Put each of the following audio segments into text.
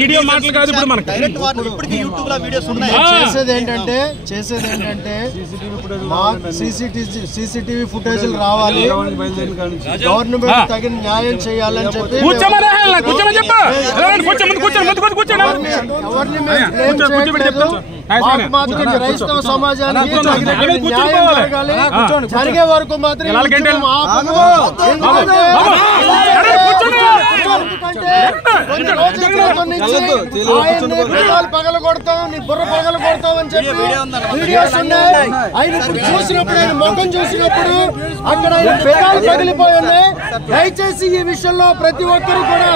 Video మాటలు కాదు ఇప్పుడు మనకి ఇప్పటికీ యూట్యూబ్ లో వీడియోస్ ఉన్నాయి. చేసేది ఏంటంటే సీసీటీవీ ఫుటేజ్లు రావాలి, గవర్నమెంట్ తగిన న్యాయం చేయాలని చెప్పి క్రైస్తవ సమాజానికి జరిగే వరకు మాత్రం పగల కొడతాం, నీ బుర్ర పగల కొడతాం అని చెప్పి వీడియోస్ ఉన్నాయి. ఆయన ఇప్పుడు చూసినప్పుడు, ఆయన ముఖం చూసినప్పుడు అక్కడ ఆయన పెదాలు పగిలిపోయి ఉన్నాయి. దయచేసి ఈ విషయంలో ప్రతి ఒక్కరు కూడా,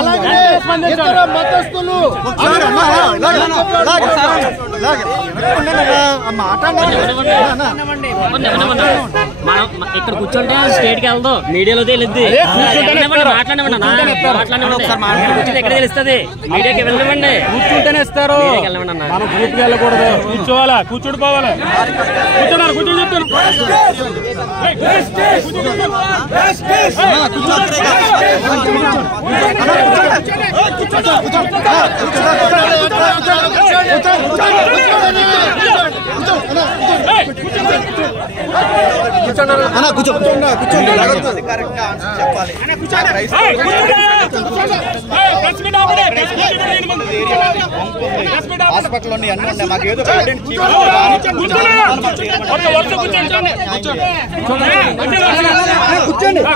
అలాగే ఇతర మతస్థులు ఇక్కడ కూర్చుంటే స్టేట్ కి వెళ్దాం, మీడియాలో తెలుద్ది. మాట్లాడమండి, ఎక్కడ తెలుస్తుంది? మీడియాకి వెళ్ళమండి, కూర్చుంటేనే ఇస్తారు. మనం గ్రూప్కి వెళ్ళకూడదు, కూర్చోవాలా, కూర్చుండి పోవాలా. కూర్చున్నారు, కూర్చొని చెప్తాను. హాస్పిటల్ అన్ని ఉన్నాయి, మాకు ఏదో కూర్చోండి.